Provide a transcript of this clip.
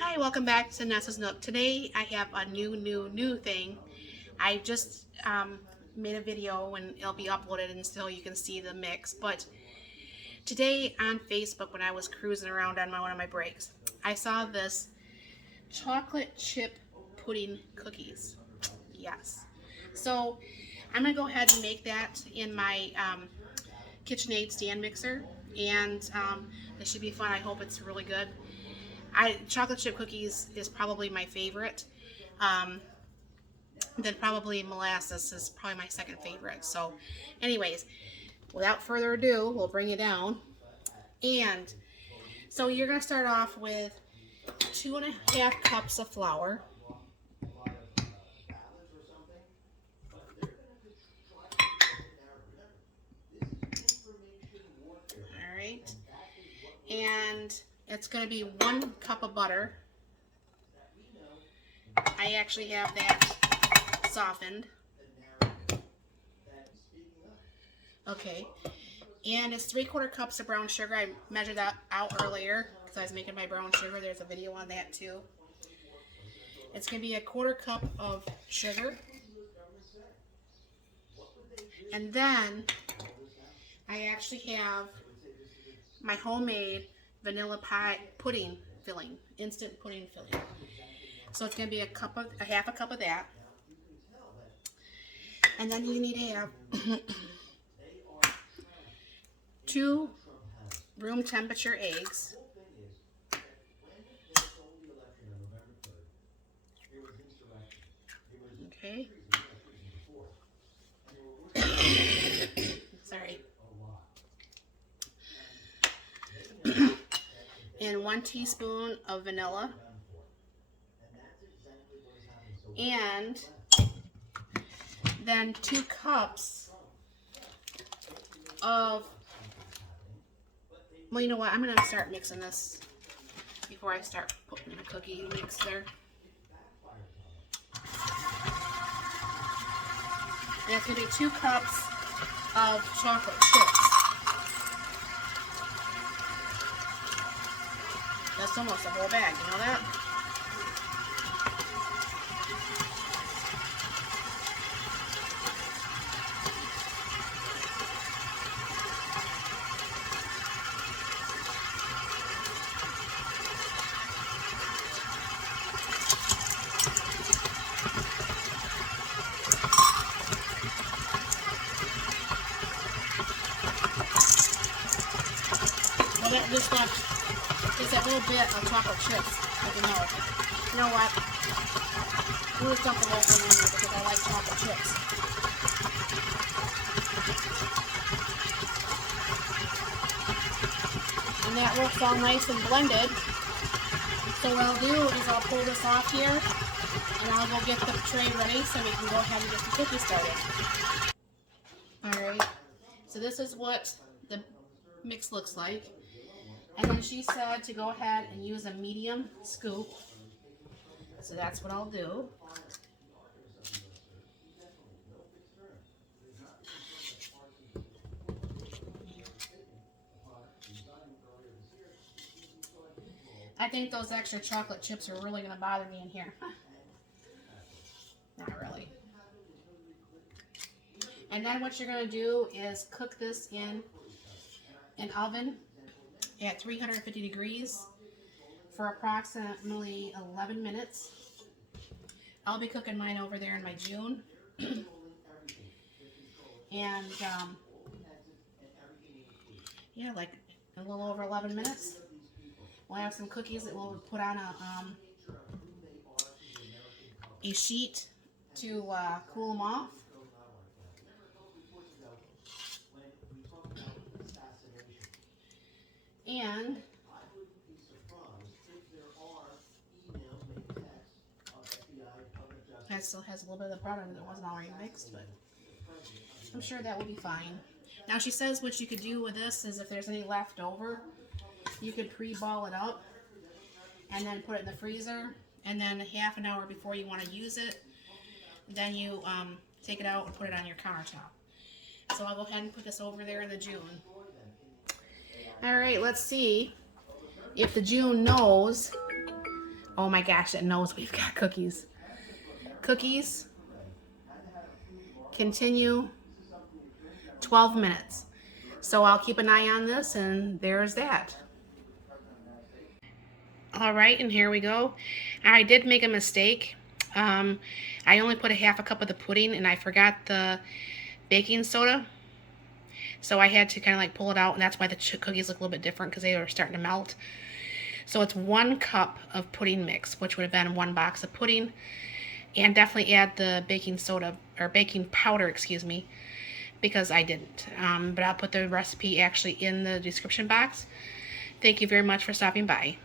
Hi, welcome back to Nessa's Nook. Today I have a new thing. I just made a video and it'll be uploaded and still you can see the mix. But today on Facebook when I was cruising around on one of my breaks, I saw this chocolate chip pudding cookies. Yes. So I'm going to go ahead and make that in my KitchenAid stand mixer. And it should be fun. I hope it's really good. Chocolate chip cookies is probably my favorite. Um, then probably molasses is probably my second favorite. So, anyways, without further ado, we'll bring it down. And so you're gonna start off with 2.5 cups of flour. All right, and it's gonna be 1 cup of butter. I actually have that softened. Okay, and it's 3/4 cups of brown sugar. I measured that out earlier because I was making my brown sugar. There's a video on that too. It's going to be 1/4 cup of sugar. And then I actually have my homemade vanilla pie pudding filling, instant pudding filling. So it's going to be a half a cup of that. And then you need to have 2 room temperature eggs. Okay. Sorry. And 1 teaspoon of vanilla. And then 2 cups of, well, you know what? I'm going to start mixing this before I start putting the cookie mixer. And it's going to be 2 cups of chocolate chips. That's almost a whole bag, you know that? Well, that just left just a little bit of chocolate chips with the milk. You know what? We'll just dump the whole thing in there because I like chocolate chips. And that works all nice and blended. So what I'll do is I'll pull this off here and I'll go get the tray ready so we can go ahead and get the cookies started. Alright, so this is what the mix looks like. And then she said to go ahead and use a medium scoop. So that's what I'll do. I think those extra chocolate chips are really going to bother me in here. Not really. And then what you're going to do is cook this in an oven at 350 degrees for approximately 11 minutes. I'll be cooking mine over there in my June. And yeah, like a little over 11 minutes. We'll have some cookies that we'll put on a sheet to cool them off. And that still has a little bit of the product that wasn't already mixed, but I'm sure that will be fine. Now she says what you could do with this is if there's any left over, you could pre-ball it up and then put it in the freezer, and then half an hour before you want to use it, then you take it out and put it on your countertop. So I'll go ahead and put this over there in the June. Alright, let's see if the June knows Oh my gosh, it knows we've got cookies. Cookies, continue, 12 minutes. So I'll keep an eye on this, and there's that. All right, and here we go. I did make a mistake. Um, I only put a half a cup of the pudding, and I forgot the baking soda. So I had to kind of like pull it out, and that's why the cookies look a little bit different because they were starting to melt. So it's 1 cup of pudding mix, which would have been 1 box of pudding. And definitely add the baking soda, or baking powder, excuse me, because I didn't. But I'll put the recipe actually in the description box. Thank you very much for stopping by.